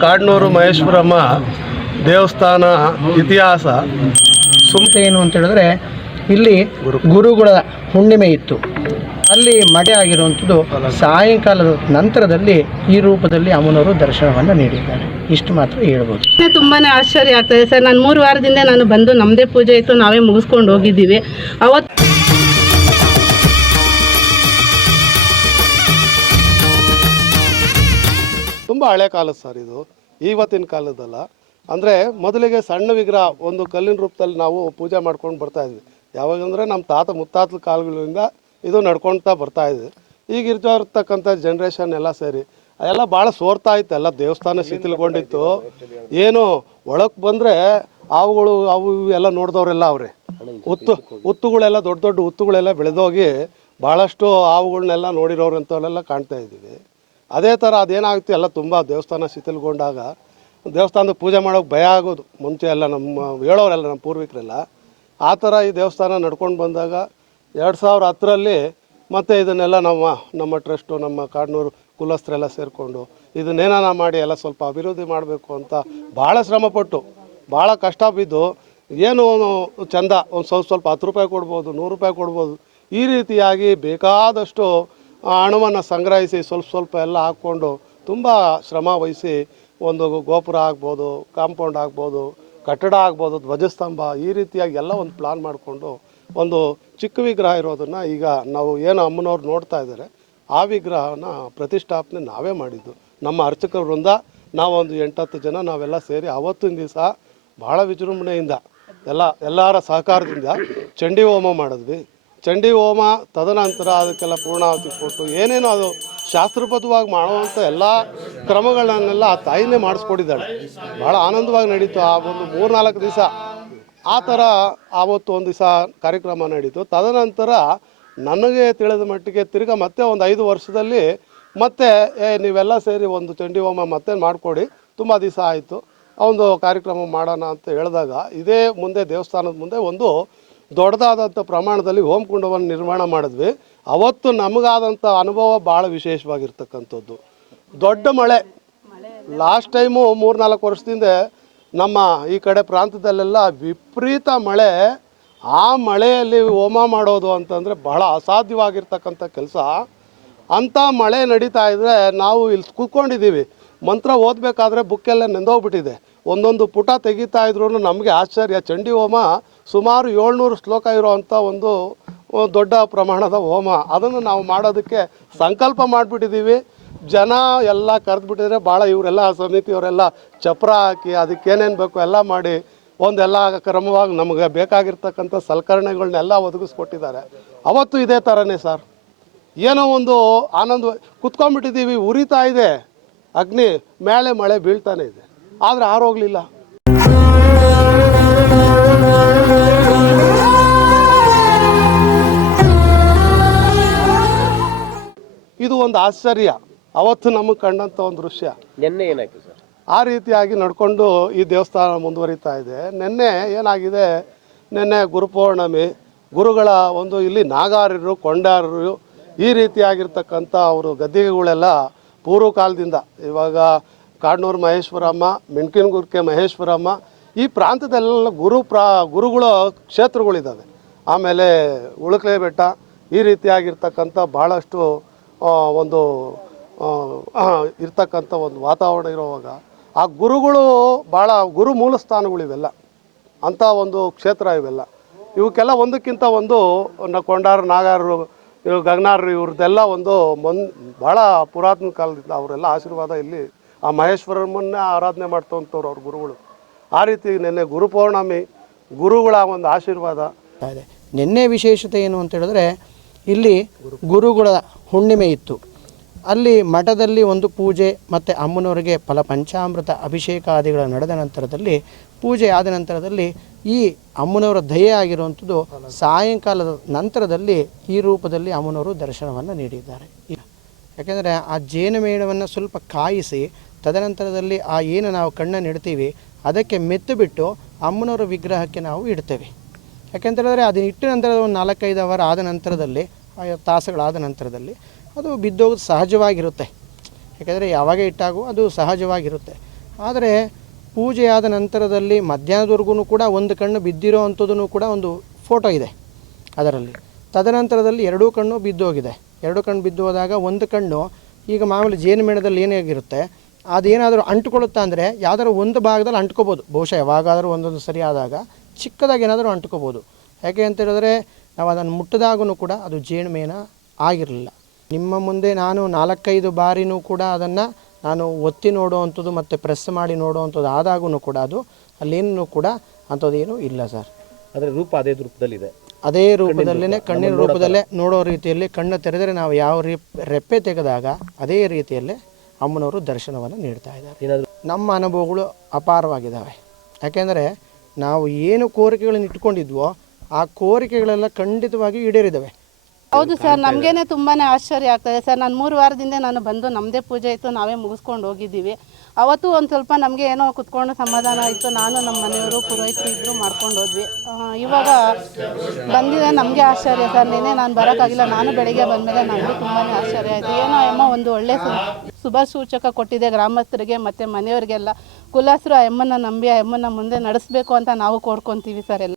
ಕಾಡ್ನೂರು ಮಹೇಶ್ವರಮ್ಮ ದೇವಸ್ಥಾನ ಇತಿಹಾಸ. ಸುಮ್ತೆ ಏನು ಅಂತ ಹೇಳಿದ್ರೆ ಇಲ್ಲಿ ಗುರುಗಳ ಹುಣ್ಣಿಮೆ ಇತ್ತು. ಅಲ್ಲಿ ಮಡೆ ಆಗಿರುವಂಥದ್ದು ಸಾಯಂಕಾಲದ ನಂತರದಲ್ಲಿ ಈ ರೂಪದಲ್ಲಿ ಅಮ್ಮನವರು ದರ್ಶನವನ್ನು ನೀಡಿದ್ದಾರೆ. ಇಷ್ಟು ಮಾತ್ರ ಹೇಳ್ಬೋದು. ತುಂಬಾ ತುಂಬಾನೇ ಆಶ್ಚರ್ಯ ಆಗ್ತದೆ. ಸರ್ ನಾನು ಮೂರು ವಾರದಿಂದ ನಾನು ಬಂದು ನಮ್ಮದೇ ಪೂಜೆ ಇತ್ತು ನಾವೇ ಮುಗಿಸ್ಕೊಂಡು ಹೋಗಿದ್ದೀವಿ. ಅವತ್ತು ಹಳೆ ಕಾಲದ ಸರ್ ಇದು. ಇವತ್ತಿನ ಕಾಲದಲ್ಲ. ಅಂದರೆ ಮೊದಲಿಗೆ ಸಣ್ಣ ವಿಗ್ರಹ ಒಂದು ಕಲ್ಲಿನ ರೂಪದಲ್ಲಿ ನಾವು ಪೂಜೆ ಮಾಡ್ಕೊಂಡು ಬರ್ತಾ ಇದ್ವಿ. ಯಾವಾಗಂದರೆ ನಮ್ಮ ತಾತ ಮುತ್ತಾತ ಕಾಲಗಳಿಂದ ಇದು ನಡ್ಕೊಳ್ತಾ ಬರ್ತಾ ಇದೆ ಈಗ ಇರ್ತಕ್ಕಂಥ ಜನ್ರೇಷನ್ ಎಲ್ಲ ಸೇರಿ ಎಲ್ಲ ಭಾಳ ಸೋರ್ತಾ ಇತ್ತು. ಎಲ್ಲ ದೇವಸ್ಥಾನ ಶಿಥಿಲ್ಗೊಂಡಿತ್ತು. ಏನು ಒಳಕ್ಕೆ ಬಂದರೆ ಅವುಗಳು ಅವು ಎಲ್ಲ ನೋಡಿದವರೆಲ್ಲ ಅವ್ರೆ. ಉತ್ತು ಉತ್ತುಗಳೆಲ್ಲ ದೊಡ್ಡ ದೊಡ್ಡ ಉತ್ತುಗಳೆಲ್ಲ ಬೆಳೆದೋಗಿ ಭಾಳಷ್ಟು ಹಾವುಗಳನ್ನೆಲ್ಲ ನೋಡಿರೋರು ಅಂತವಲ್ಲೆಲ್ಲ ಕಾಣ್ತಾ ಇದ್ದೀವಿ. ಅದೇ ಥರ ಅದೇನಾಗುತ್ತೆ ಎಲ್ಲ ತುಂಬ ದೇವಸ್ಥಾನ ಶಿಥಿಲ್ಗೊಂಡಾಗ ದೇವಸ್ಥಾನದ ಪೂಜೆ ಮಾಡೋಕೆ ಭಯ ಆಗೋದು. ಮುಂಚೆ ಎಲ್ಲ ನಮ್ಮ, ಹೇಳೋರೆಲ್ಲ ನಮ್ಮ ಪೂರ್ವಿಕರೆಲ್ಲ, ಆ ಥರ ಈ ದೇವಸ್ಥಾನ ನಡ್ಕೊಂಡು ಬಂದಾಗ ಎರಡು ಸಾವಿರ ಹತ್ತರಲ್ಲಿ ಮತ್ತೆ ಇದನ್ನೆಲ್ಲ ನಮ್ಮ ನಮ್ಮ ಟ್ರಸ್ಟು ನಮ್ಮ ಕಾಡ್ನೂರು ಕುಲಸ್ಥರೆಲ್ಲ ಸೇರಿಕೊಂಡು ಇದನ್ನೇನಾನ ಮಾಡಿ ಎಲ್ಲ ಸ್ವಲ್ಪ ಅಭಿವೃದ್ಧಿ ಮಾಡಬೇಕು ಅಂತ ಭಾಳ ಶ್ರಮಪಟ್ಟು, ಭಾಳ ಕಷ್ಟ ಬಿದ್ದು ಏನು ಚಂದ, ಒಂದು ಸ್ವಲ್ಪ ಸ್ವಲ್ಪ ಹತ್ತು ರೂಪಾಯಿ ಕೊಡ್ಬೋದು, ನೂರು ರೂಪಾಯಿ ಕೊಡ್ಬೋದು, ಈ ರೀತಿಯಾಗಿ ಬೇಕಾದಷ್ಟು ಹಣವನ್ನು ಸಂಗ್ರಹಿಸಿ ಸ್ವಲ್ಪ ಸ್ವಲ್ಪ ಎಲ್ಲ ಹಾಕ್ಕೊಂಡು ತುಂಬ ಶ್ರಮ ಒಂದು ಗೋಪುರ ಆಗ್ಬೋದು, ಕಾಂಪೌಂಡ್ ಆಗ್ಬೋದು, ಕಟ್ಟಡ ಆಗ್ಬೋದು, ಧ್ವಜಸ್ತಂಭ ಈ ರೀತಿಯಾಗಿ ಎಲ್ಲ ಒಂದು ಪ್ಲಾನ್ ಮಾಡಿಕೊಂಡು ಒಂದು ಚಿಕ್ಕ ವಿಗ್ರಹ ಇರೋದನ್ನು ಈಗ ನಾವು ಏನು ಅಮ್ಮನವ್ರು ನೋಡ್ತಾ ಇದ್ದಾರೆ, ಆ ವಿಗ್ರಹನ ಪ್ರತಿಷ್ಠಾಪನೆ ನಾವೇ ಮಾಡಿದ್ದು. ನಮ್ಮ ಅರ್ಚಕ ವೃಂದ, ನಾವೊಂದು ಎಂಟತ್ತು ಜನ ನಾವೆಲ್ಲ ಸೇರಿ ಅವತ್ತಿನ ದಿವಸ ಭಾಳ ವಿಜೃಂಭಣೆಯಿಂದ ಎಲ್ಲ, ಎಲ್ಲರ ಸಹಕಾರದಿಂದ ಚಂಡಿ ಹೋಮ ಮಾಡಿದ್ವಿ. ಚಂಡಿ ಹೋಮ ತದನಂತರ ಅದಕ್ಕೆಲ್ಲ ಪೂರ್ಣಾಹುತಿ ಕೊಟ್ಟು ಏನೇನೋ ಅದು ಶಾಸ್ತ್ರಬದ್ಧವಾಗಿ ಮಾಡುವಂಥ ಎಲ್ಲ ಕ್ರಮಗಳನ್ನೆಲ್ಲ ಆ ತಾಯಿನೇ ಮಾಡಿಸ್ಕೊಟ್ಟಿದ್ದಾಳೆ. ಭಾಳ ಆನಂದವಾಗಿ ನಡೀತು ಆ ಒಂದು ಮೂರ್ನಾಲ್ಕು ದಿವಸ. ಆ ಥರ ಆವತ್ತು ಒಂದು ದಿವಸ ಕಾರ್ಯಕ್ರಮ ನಡೀತು. ತದನಂತರ ನನಗೆ ತಿಳಿದ ಮಟ್ಟಿಗೆ ತಿರ್ಗಾ ಮತ್ತೆ ಒಂದು ಐದು ವರ್ಷದಲ್ಲಿ ಮತ್ತೆ, ಏ, ನೀವೆಲ್ಲ ಸೇರಿ ಒಂದು ಚಂಡಿ ಹೋಮ ಮತ್ತೆ ಮಾಡಿಕೊಡಿ, ತುಂಬ ದಿವಸ ಆಯಿತು ಒಂದು ಕಾರ್ಯಕ್ರಮ ಮಾಡೋಣ ಅಂತ ಹೇಳಿದಾಗ, ಇದೇ ಮುಂದೆ ದೇವಸ್ಥಾನದ ಮುಂದೆ ಒಂದು ದೊಡ್ಡದಾದಂಥ ಪ್ರಮಾಣದಲ್ಲಿ ಹೋಮಕುಂಡವನ್ನು ನಿರ್ಮಾಣ ಮಾಡಿದ್ವಿ. ಅವತ್ತು ನಮಗಾದಂಥ ಅನುಭವ ಭಾಳ ವಿಶೇಷವಾಗಿರ್ತಕ್ಕಂಥದ್ದು. ದೊಡ್ಡ ಮಳೆ. ಲಾಸ್ಟ್ ಟೈಮು ಮೂರು ನಾಲ್ಕು ವರ್ಷದಿಂದ ನಮ್ಮ ಈ ಕಡೆ ಪ್ರಾಂತದಲ್ಲೆಲ್ಲ ವಿಪರೀತ ಮಳೆ. ಆ ಮಳೆಯಲ್ಲಿ ಹೋಮ ಮಾಡೋದು ಅಂತಂದರೆ ಬಹಳ ಅಸಾಧ್ಯವಾಗಿರ್ತಕ್ಕಂಥ ಕೆಲಸ. ಅಂಥ ಮಳೆ ನಡೀತಾ ಇದ್ದರೆ ನಾವು ಇಲ್ಲಿ ಕೂತ್ಕೊಂಡಿದ್ದೀವಿ. ಮಂತ್ರ ಓದಬೇಕಾದ್ರೆ ಬುಕ್ಕೆಲ್ಲ ನೆಂದೋಗ್ಬಿಟ್ಟಿದೆ. ಒಂದೊಂದು ಪುಟ ತೆಗಿತಾ ಇದ್ರು ನಮಗೆ ಆಶ್ಚರ್ಯ. ಚಂಡಿ ಹೋಮ ಸುಮಾರು ಏಳ್ನೂರು ಶ್ಲೋಕ ಇರೋವಂಥ ಒಂದು ದೊಡ್ಡ ಪ್ರಮಾಣದ ಹೋಮ. ಅದನ್ನು ನಾವು ಮಾಡೋದಕ್ಕೆ ಸಂಕಲ್ಪ ಮಾಡಿಬಿಟ್ಟಿದ್ದೀವಿ. ಜನ ಎಲ್ಲ ಕರೆದ್ಬಿಟ್ಟಿದ್ರೆ ಭಾಳ ಇವರೆಲ್ಲ ಸಮಿತಿಯವರೆಲ್ಲ ಚಪ್ರ ಹಾಕಿ ಅದಕ್ಕೇನೇನು ಬೇಕು ಎಲ್ಲ ಮಾಡಿ ಒಂದೆಲ್ಲ ಕ್ರಮವಾಗಿ ನಮಗೆ ಬೇಕಾಗಿರ್ತಕ್ಕಂಥ ಸಲಕರಣೆಗಳನ್ನೆಲ್ಲ ಒದಗಿಸ್ಕೊಟ್ಟಿದ್ದಾರೆ. ಅವತ್ತು ಇದೇ ಥರನೇ ಸರ್. ಏನೋ ಒಂದು ಆನಂದ, ಕುತ್ಕೊಂಡ್ಬಿಟ್ಟಿದ್ದೀವಿ, ಉರಿತಾ ಇದೆ. ಅಗ್ನಿ, ಮೇಲೆ ಮಳೆ ಬೀಳ್ತಾನೆ ಇದೆ. ಆದರೆ ಆರೋಗ್ಲಿಲ್ಲ ಇದು ಒಂದು ಆಶ್ಚರ್ಯ. ಅವತ್ತು ನಮಗೆ ಕಂಡಂಥ ಒಂದು ದೃಶ್ಯ. ನಿನ್ನೆ ಏನಾಯ್ತು ಸರ್? ಆ ರೀತಿಯಾಗಿ ನಡ್ಕೊಂಡು ಈ ದೇವಸ್ಥಾನ ಮುಂದುವರಿತಾ ಇದೆ. ನಿನ್ನೆ ಏನಾಗಿದೆ? ನಿನ್ನೆ ಗುರುಪೌರ್ಣಮಿ ಗುರುಗಳ ಒಂದು ಇಲ್ಲಿ ನಾಗಾರ್ಯರು ಕೊಂಡಾರರು ಈ ರೀತಿಯಾಗಿರ್ತಕ್ಕಂಥ ಅವರು ಗದ್ದಿಗೆಗಳೆಲ್ಲ ಪೂರ್ವ ಕಾಲದಿಂದ ಇವಾಗ ಕಾಡ್ನೂರು ಮಹೇಶ್ವರಮ್ಮ, ಮಿಣ್ಕಿನಗುರ್ಕೆ ಮಹೇಶ್ವರಮ್ಮ, ಈ ಪ್ರಾಂತದಲ್ಲೆಲ್ಲ ಗುರು ಪ್ರಾ, ಗುರುಗಳ ಕ್ಷೇತ್ರಗಳಿದ್ದಾವೆ. ಆಮೇಲೆ ಉಳುಕಲೆ ಬೆಟ್ಟ ಈ ರೀತಿಯಾಗಿರ್ತಕ್ಕಂಥ ಭಾಳಷ್ಟು ಒಂದು ಇರ್ತಕ್ಕಂಥ ಒಂದು ವಾತಾವರಣ ಇರುವಾಗ ಆ ಗುರುಗಳು ಭಾಳ ಗುರು ಮೂಲ ಸ್ಥಾನಗಳಿವೆಲ್ಲ ಅಂಥ ಒಂದು ಕ್ಷೇತ್ರ ಇವೆಲ್ಲ. ಇವಕ್ಕೆಲ್ಲ ಒಂದಕ್ಕಿಂತ ಒಂದು ನ- ಕೊಂಡಾರ ನಾಗಾರರು ಇವ್ರು ಗಗನಾರರು ಇವ್ರದ್ದೆಲ್ಲ ಒಂದು ಮೊನ್ ಭಾಳ ಪುರಾತನ ಕಾಲದಿಂದ ಅವರೆಲ್ಲ ಆಶೀರ್ವಾದ ಇಲ್ಲಿ ಆ ಮಹೇಶ್ವರಮ್ಮನ್ನೇ ಆರಾಧನೆ ಮಾಡ್ತವಂಥವ್ರು ಅವ್ರ ಗುರುಗಳು. ಆ ರೀತಿ ನಿನ್ನೆ ಗುರು ಪೌರ್ಣಮಿ, ಗುರುಗಳ ಒಂದು ಆಶೀರ್ವಾದ. ಇದೆ ನಿನ್ನೆ ವಿಶೇಷತೆ ಏನು ಅಂತ ಹೇಳಿದ್ರೆ, ಇಲ್ಲಿ ಗುರುಗಳ ಹುಣ್ಣಿಮೆ ಇತ್ತು. ಅಲ್ಲಿ ಮಠದಲ್ಲಿ ಒಂದು ಪೂಜೆ ಮತ್ತು ಅಮ್ಮನವರಿಗೆ ಫಲ ಪಂಚಾಮೃತ ಅಭಿಷೇಕಾದಿಗಳ ನಡೆದ ನಂತರದಲ್ಲಿ, ಪೂಜೆ ಆದ ನಂತರದಲ್ಲಿ ಈ ಅಮ್ಮನವರ ದಯೆ ಆಗಿರುವಂಥದ್ದು ಸಾಯಂಕಾಲದ ನಂತರದಲ್ಲಿ ಈ ರೂಪದಲ್ಲಿ ಅಮ್ಮನವರು ದರ್ಶನವನ್ನು ನೀಡಿದ್ದಾರೆ. ಯಾಕೆಂದರೆ ಆ ಜೇನುಮೇಣವನ್ನು ಸ್ವಲ್ಪ ಕಾಯಿಸಿ ತದನಂತರದಲ್ಲಿ ಆ ಏನು ನಾವು ಕಣ್ಣನ್ನು ಇಡ್ತೀವಿ ಅದಕ್ಕೆ ಮೆತ್ತು ಬಿಟ್ಟು ಅಮ್ಮನವರ ವಿಗ್ರಹಕ್ಕೆ ನಾವು ಇಡ್ತೇವೆ. ಯಾಕೆಂತೇಳಿದ್ರೆ ಅದನ್ನ ಇಟ್ಟ ನಂತರದ ಒಂದು ನಾಲ್ಕೈದು ಅವರ್ ಆದ ನಂತರದಲ್ಲಿ ತಾಸುಗಳಾದ ನಂತರದಲ್ಲಿ ಅದು ಬಿದ್ದೋಗೋದು ಸಹಜವಾಗಿರುತ್ತೆ. ಯಾಕೆಂದರೆ ಯಾವಾಗ ಇಟ್ಟಾಗೂ ಅದು ಸಹಜವಾಗಿರುತ್ತೆ. ಆದರೆ ಪೂಜೆ ಆದ ನಂತರದಲ್ಲಿ ಮಧ್ಯಾಹ್ನದವರೆಗೂ ಕೂಡ ಒಂದು ಕಣ್ಣು ಬಿದ್ದಿರೋ ಅಂಥದ್ದು ಕೂಡ ಒಂದು ಫೋಟೋ ಇದೆ ಅದರಲ್ಲಿ. ತದನಂತರದಲ್ಲಿ ಎರಡೂ ಕಣ್ಣು ಬಿದ್ದೋಗಿದೆ. ಎರಡು ಕಣ್ಣು ಬಿದ್ದು ಹೋದಾಗ ಒಂದು ಕಣ್ಣು ಈಗ ಮಾಮೂಲಿ ಜೇನುಮೇಣದಲ್ಲಿ ಏನಾಗಿರುತ್ತೆ ಅದೇನಾದರೂ ಅಂಟ್ಕೊಳ್ಳುತ್ತಾ ಅಂದರೆ ಯಾವ್ದಾದ್ರು ಒಂದು ಭಾಗದಲ್ಲಿ ಅಂಟ್ಕೋಬೋದು. ಬಹುಶಃ ಯಾವಾಗಾದರೂ ಒಂದೊಂದು ಸರಿ ಆದಾಗ ಚಿಕ್ಕದಾಗಿ ಏನಾದರೂ ಅಂಟ್ಕೋಬೋದು. ಯಾಕೆ ಅಂತ ಹೇಳಿದ್ರೆ ನಾವು ಅದನ್ನು ಮುಟ್ಟಿದಾಗೂ ಕೂಡ ಅದು ಜೇನುಮೇಣ ಆಗಿರಲಿಲ್ಲ. ನಿಮ್ಮ ಮುಂದೆ ನಾನು ನಾಲ್ಕೈದು ಬಾರಿನೂ ಕೂಡ ಅದನ್ನು ನಾನು ಒತ್ತಿ ನೋಡುವಂಥದ್ದು ಮತ್ತು ಪ್ರೆಸ್ ಮಾಡಿ ನೋಡುವಂಥದ್ದು ಆದಾಗೂ ಕೂಡ ಅದು ಅಲ್ಲೇನೂ ಕೂಡ ಅಂಥದ್ದೇನು ಇಲ್ಲ ಸರ್. ಅದರ ರೂಪ ಅದೇ ರೂಪದಲ್ಲಿದೆ. ಅದೇ ರೂಪದಲ್ಲೇ ಕಣ್ಣಿನ ರೂಪದಲ್ಲೇ ನೋಡೋ ರೀತಿಯಲ್ಲಿ ಕಣ್ಣು ತೆರೆದರೆ ನಾವು ಯಾವ ರೀ ರೆಪ್ಪೆ ತೆಗೆದಾಗ ಅದೇ ರೀತಿಯಲ್ಲೇ ಅಮ್ಮನವರು ದರ್ಶನವನ್ನು ನೀಡ್ತಾ ಇದ್ದಾರೆ. ಏನಾದರೂ ನಮ್ಮ ಅನುಭವಗಳು ಅಪಾರವಾಗಿದ್ದಾವೆ. ಯಾಕೆಂದರೆ ನಾವು ಏನು ಕೋರಿಕೆಗಳನ್ನು ಇಟ್ಕೊಂಡಿದ್ವೋ ಆ ಕೋರಿಕೆಗಳೆಲ್ಲ ಖಂಡಿತವಾಗಿ ಈಡೇರಿದ್ದಾವೆ ಹೌದು ಸರ್ ನಮಗೇನೆ ತುಂಬಾನೇ ಆಶ್ಚರ್ಯ ಆಗ್ತದೆ. ಸರ್ ನಾನು ಮೂರು ವಾರದಿಂದ ನಾನು ಬಂದು ನಮ್ಮದೇ ಪೂಜೆ ಇತ್ತು ನಾವೇ ಮುಗಿಸ್ಕೊಂಡು ಹೋಗಿದ್ದೀವಿ. ಅವತ್ತು ಒಂದು ಸ್ವಲ್ಪ ನಮಗೆ ಏನೋ ಕುತ್ಕೊಂಡು ಸಮಾಧಾನ ಆಯಿತು ನಾನು ನಮ್ಮ ಮನೆಯವರು ಪುರೋಹಿತರು ಇದ್ರು ಮಾಡ್ಕೊಂಡು ಹೋದ್ವಿ. ಇವಾಗ ಬಂದಿದೆ ನಮಗೆ ಆಶ್ಚರ್ಯ ಸರ್. ನಿನ್ನೆ ನಾನು ಬರೋಕ್ಕಾಗಿಲ್ಲ. ನಾನು ಬೆಳಿಗ್ಗೆ ಬಂದಮೇಲೆ ನನಗೂ ತುಂಬಾ ಆಶ್ಚರ್ಯ ಆಯಿತು. ಏನೋ ಅಮ್ಮ ಒಂದು ಒಳ್ಳೆ ಶುಭ ಸೂಚಕ ಕೊಟ್ಟಿದೆ ಗ್ರಾಮಸ್ಥರಿಗೆ ಮತ್ತು ಮನೆಯವರಿಗೆಲ್ಲ. ಕುಲಾಸರು ಆ ಅಮ್ಮನ ನಂಬಿ ಆ ಅಮ್ಮನ ಮುಂದೆ ನಡೆಸಬೇಕು ಅಂತ ನಾವು ಕೋರ್ಕೊತೀವಿ ಸರ್ ಎಲ್ಲ.